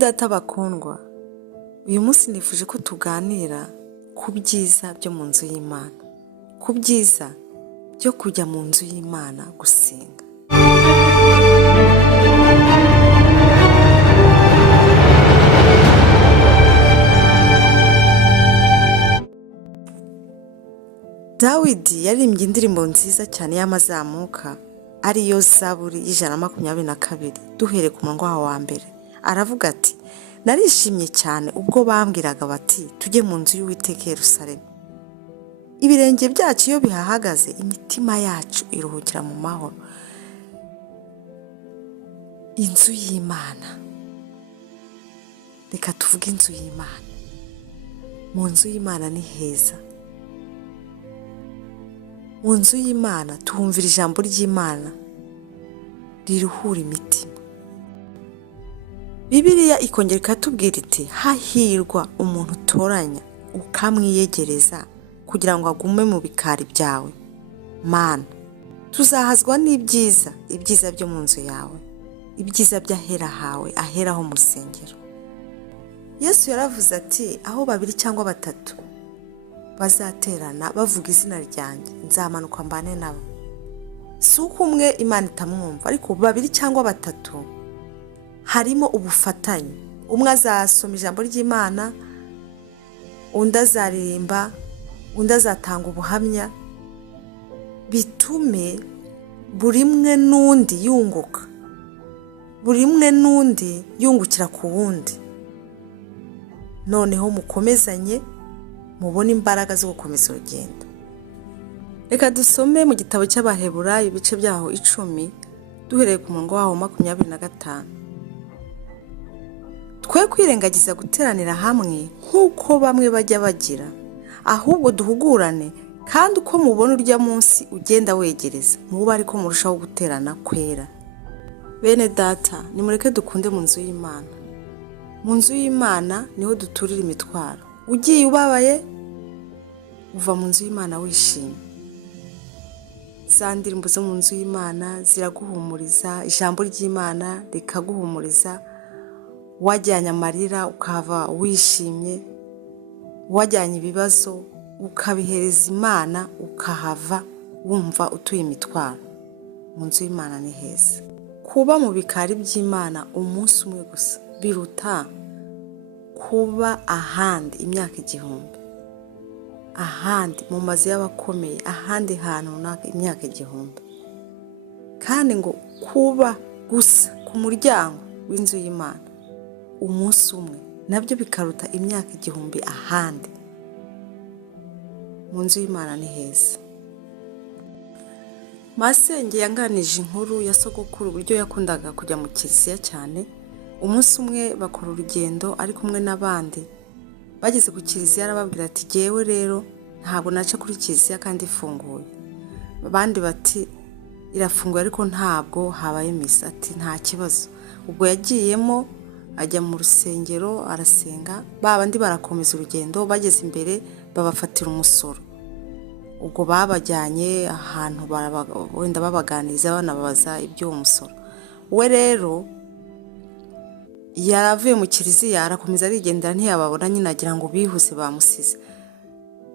Data bakundwa, uyu munsi nifuje ko tuganira ku byiza byo mu nzu y'Imana, ku byiza byo kujya mu nzu y'Imana gusenga. Dawidi yaririmbye indirimbo nziza cyane y'amazamuka ariyo Zaburi y'122 duhereye ku murongo wa mbere. Aravuga ati, narishimye cyane ubwo bambwiraga bati tujye mu nzu y'Uwiteka Yerusalemu. Ibirenge byacu iyo bihahagaze, imitima yacu iruhukira mu mahoro. Inzu y'Imana, reka tuvuge inzu y'Imana. Mu nzu y'Imana ni heza. Mu nzu y'Imana tuhumvira ijambo ry'Imana riruhura imitima. Bibiliya ikongera ikatubwira iti, hahirwa umuntu utoranya ukamwiyegereza kugira ngo agume mu bikari byawe. Mana, tuzahazwa n'ibyiza, ibyiza byo mu nzu yawe, ibyiza by'ahera hawe, aheraho mu rusengero. Yesu yaravuze ati, aho 2 cyangwa 3 bazaterana bavuga izina ryanjye, nzamanuka mbane nabo. Si uko umwe Imana itamwumva, ariko 2 cyangwa 3 harimo ubufatanye. Umwe azasoma ijambo ry'Imana, undi azaririmba, undi azatanga ubuhamya, bitume buri umwe n'undi yunguka, buri umwe n'undi yungukira ku wundi. Noneho mukomezanye, mubone imbaraga zo gukomeza urugendo. Reka dusome mu gitabo cy'Abaheburayo ibice byaho 10 duhereye ku murongo wa 25. Twe kwirengagiza guteranira hamwe nk'uko bamwe bajya bagira, ahubwo duhugurane, kandi uko mubona urya munsi ugenda wegereza, muba ariko murushaho guterana kwera. Bene data, nimureke dukunde mu nzu y'Imana. Mu nzu y'Imana niho duturira imitwaro. Ugiye ubabaye, uva mu nzu y'Imana wishimye. Za ndirimbo zo mu nzu y'Imana ziraguhumuriza, ijambo ry'Imana rikaguhumuriza. Wajyanye amarira ukava wishimye, wajyanye ibibazo ukabihereza Imana, ukahava wumva utuye imitwaro. Mu nzu y'Imana ni heza. Kuba mu bikari by'Imana umunsi umwe gusa biruta kuba ahandi imyaka 1000, ahandi mu mazu y'abakomeye, ahandi hantu runaka imyaka 1000. Kandi ngo kuba gusa ku muryango w'inzu y'Imana umunsi umwe nabyo bikaruta imyaka 1000 ahandi. Mu nzu y'Imana ni heza. Masenge yanganije inkuru ya sogokuru uburyo yakundaga kujya mu kiliziya cyane. Umunsi umwe bakora urugendo ari kumwe n'abandi. Bageze ku kiliziya arababwira ati, jewe rero ntabwo naca kuri kiliziya kandi ifunguye. Abandi bati, irafunguye ariko ntabwo habaye misa. Ati, nta kibazo. Ubwo yagiyemo ajya mu rusengero arasenga, babandi barakomeza urugendo. Bageze imbere babafatira umusoro. Ubwo babajyanye ahantu wenda babaganiriza banababaza iby'uwo musoro. We rero yaravuye mu kiliziya arakomeza arigendera, ntiyababona, nyine agira ngo bihuse bamusize.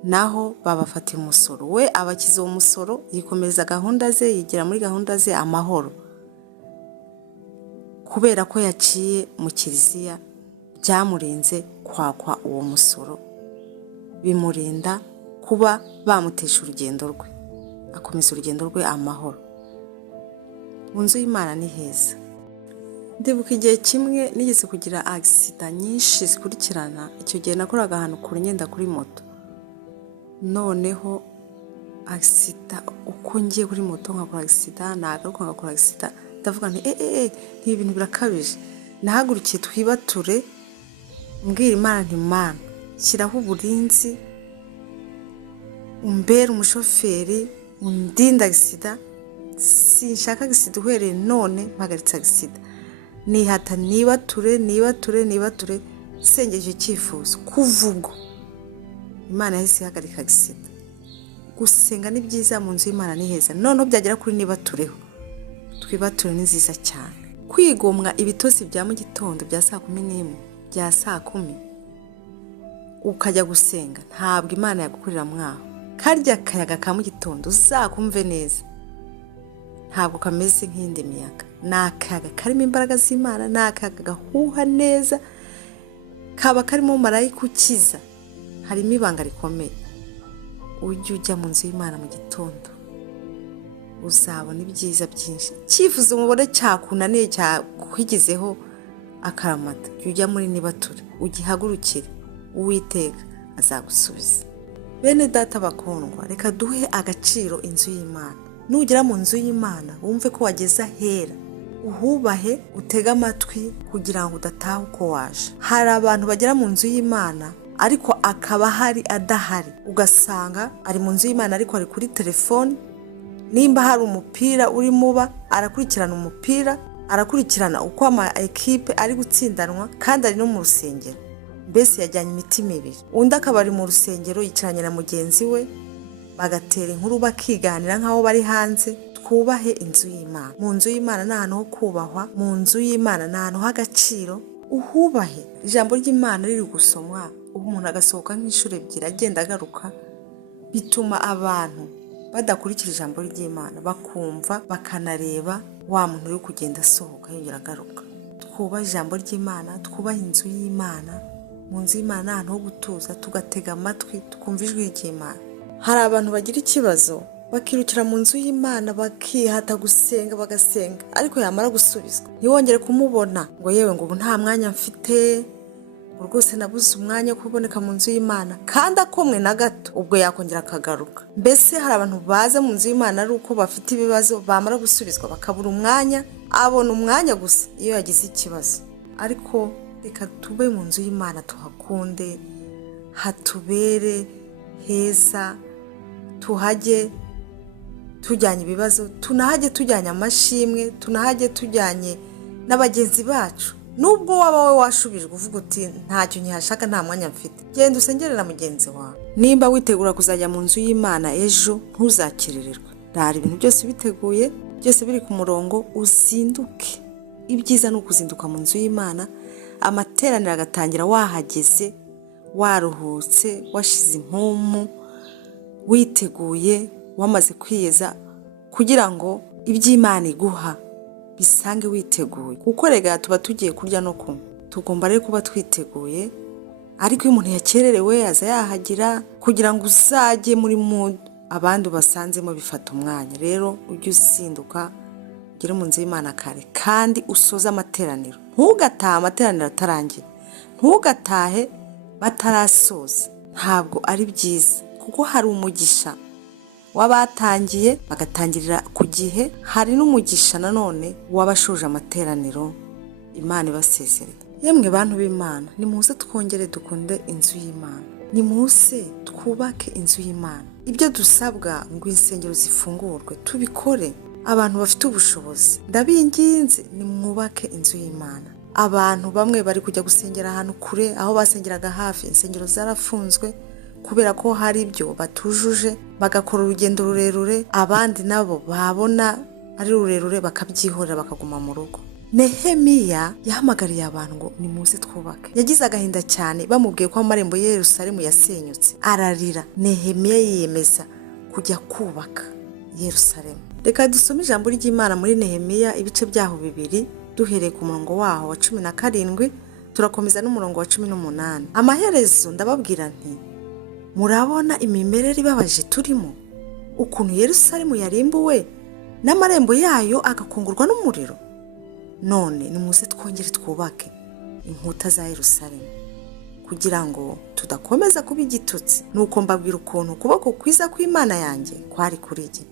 Naho babafatiye umusoro, we abakiza uwo musoro, yikomereza gahunda ze, yigira muri gahunda ze amahoro. Kubera ko yaciye mu kiliziya byamurinze kwakwa uwo musoro, bimurinda kuba bamutesha urugendo rwe, akomeza urugendo rwe amahoro. Mu nzu y'Imana ni heza. Ndibuka igihe kimwe nigeze kugira accident nyinshi zikurikirana. Icyo gihe nakoraga ahantu kure ngenda kuri moto. Noneho accident, uko ngiye kuri moto nkakora accident, nagaruka ngakora accident, ndavuga nti ibintu birakabije. Nahagurukiye twibature, mbwira Imana nti, Mana, shyiraho uburinzi, umbere umushoferi, undinda accident. Sinshaka accident uhereye none, mpagaritse accident. Nihata nibature, sengeje icyifuzo. Kuva ubwo Imana yahise ihagarika accident. Gusenga ni byiza, mu nzu y'Imana ni heza. Noneho byagera kuri nibatureho, twibature ni nziza cyane. kwigomwa ibitotsi bya mu gitondo bya 11 bya 10 ukajya gusenga, ntabwo Imana yagukurira mwaho. Karya kayaga ka mu gitondo uzakumve neza, ntabwo kameze nk'indi miyaga. Ni akayaga karimo imbaraga z'Imana, ni akayaga gahuha neza, kaba karimo marayika ukiza, harimo ibanga rikomeye. Ujye ujya mu nzu y'Imana mu gitondo, uzabona ibyiza byinshi. Cyifuzo umubone cyakunaniye cyakwigizeho akaramata, ujya muri nibature, ugihagurukire, Uwiteka azagusubiza. Bene data bakundwa, reka duhe agaciro inzu y'Imana. Nugera mu nzu y'Imana wumve ko wageze ahera, uhubahe, utega amatwi kugira ngo udataha uko waje. Hari abantu bagera mu nzu y'Imana ariko akaba hari adahari, ugasanga ari mu nzu y'Imana ariko ari kuri telefone. Nimba hari umupira uri muba, arakurikirana umupira, arakurikirana uko ama ekipe ari gutsindanwa, kandi ari no mu rusengero. Mbese yajyanye imitima ibiri. Undi akaba ari mu rusengero yicaranye na mugenzi we, bagatera inkuru bakiganira nk'aho bari hanze. Twubahe inzu y'Imana. Mu nzu y'Imana ni ahantu ho kubahwa, mu nzu y'Imana ni ahantu h'agaciro, uhubahe. Ijambo ry'Imana riri gusomwa, umuntu agasohoka nk'inshuro ebyiri agenda agaruka, bituma abantu badakurikira ijambo ry'Imana, bakumva bakanareba wa muntu uri kugenda asohoka yongera agaruka. Twubahe ijambo ry'Imana, twubahe inzu y'Imana. Mu nzu y'Imana ni ahantu ho gutuza, tugatega amatwi, tukumva ijwi ry'Imana. Hari abantu bagira ikibazo bakirukira mu nzu y'Imana, bakihata gusenga, bagasenga, ariko yamara gusubizwa ntiwongere kumubona ngo yewe ngo ubu nta mwanya mfite, rwose nabuze umwanya wo kuboneka mu nzu y'Imana, kandi akomwe na gato ubwo yakongera akagaruka. Mbese hari abantu baza mu nzu y'Imana ari uko bafite ibibazo, bamara gusubizwa bakabura umwanya, abona umwanya gusa iyo yagize ikibazo. Ariko reka tube mu nzu y'Imana, tuhakunde, hatubere heza, tuhajye tujyanye ibibazo, tunahajye tujyanye amashimwe, tunahajye tujyanye n'abagenzi bacu. Nubwo waba we washubijwe uvuga uti ntacyo nkihashaka, nta mwanya mfite, genda usengere na mugenzi wawe. Nimba witegura kuzajya mu nzu y'Imana ejo, ntuzakirererwe. Hari ibintu byose biteguye, byose biri ku murongo, uzinduke. Ibyiza ni ukuzinduka mu nzu y'Imana, amateraniro agatangira wahageze, waruhutse, washize impumu, witeguye, wamaze kwiyeza, kugira ngo iby'Imana iguha bisange witeguye. Kuko rega tuba tugiye kurya no kunywa, tugomba rero kuba twiteguye. Ariko iyo umuntu yakererewe aza yahagira, kugira ngo uzajye muri mood abandi basanzemo bifata umwanya. Rero ujye uzinduka, ugere mu nzu y'Imana kare, kandi usoze amateraniro. Ntugatahe amateraniro atarangiye, ntugatahe batarasoza, ntabwo ari byiza. Kuko hari umugisha w'abatangiye bagatangirira ku gihe, hari n'umugisha nanone w'abashoje amateraniro Imana ibasezerera. Yemwe bantu b'Imana, nimuze twongere dukunde inzu y'Imana, nimuze twubake inzu y'Imana. Ibyo dusabwa ngo insengero zifungurwe tubikore. Abantu bafite ubushobozi, ndabinginze nimwubake inzu y'Imana. Abantu bamwe bari kujya gusengera ahantu kure, aho basengeraga hafi insengero zarafunzwe kubera ko hari ibyo batujuje, bagakora urugendo rurerure. Abandi nabo babona ari rurerure bakabyihorera bakaguma mu rugo. Nehemiya yahamagariye abantu ngo nimuze twubake. Yagize agahinda cyane bamubwiye ko amarembo ya Yerusalemu yasenyutse, ararira. Nehemiya yiyemeza kujya kubaka Yerusalemu. Reka dusome ijambo ry'Imana muri Nehemiya ibice byaho 2, duhereye ku murongo waho wa 17, turakomeza n'umurongo wa 18. Amaherezo ndababwira nti, murabona imimerere ibabaje turimo, ukuntu Yerusalemu yarimbuwe n'amarembo yayo agakungurwa n'umuriro. None nimuze twongere twubake inkuta za Yerusalemu, kugira ngo tudakomeza kuba igitutsi. Nuko mbabwira ukuntu ukuboko kwiza kw'Imana yanjye kwari kuri jye,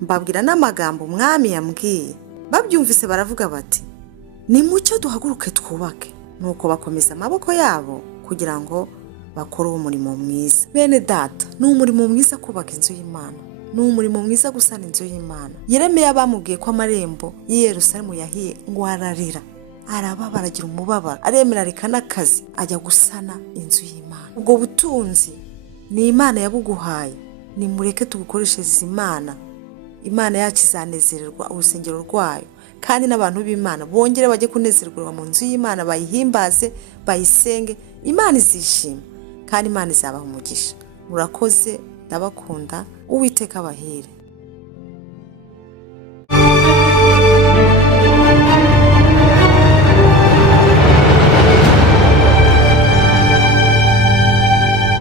mbabwira n'amagambo umwami yambwiye. Babyumvise baravuga bati, nimucyo duhaguruke twubake. Nuko bakomeza amaboko yabo kugira ngo bakore umurimo mwiza. Bene data, ni umurimo mwiza kubaka inzu y'Imana, ni umurimo mwiza gusana inzu y'Imana. Yeremiya bamubwiye ko amarembo y'i Yerusalemu yahiye, ngo ararira, arababara, agira umubabaro, aremera reka n'akazi ajya gusana inzu y'Imana. Ubwo butunzi ni Imana yabuguhaye, nimureke tubukoreshereze Imana. Imana yacu izanezererwa urusengero rwayo, kandi n'abantu b'Imana bongere bajye kunezerwa mu nzu y'Imana, bayihimbaze, bayisenge. Imana izishima kandi Imana izabaha umugisha. Murakoze, ndabakunda. Uwiteka abahire.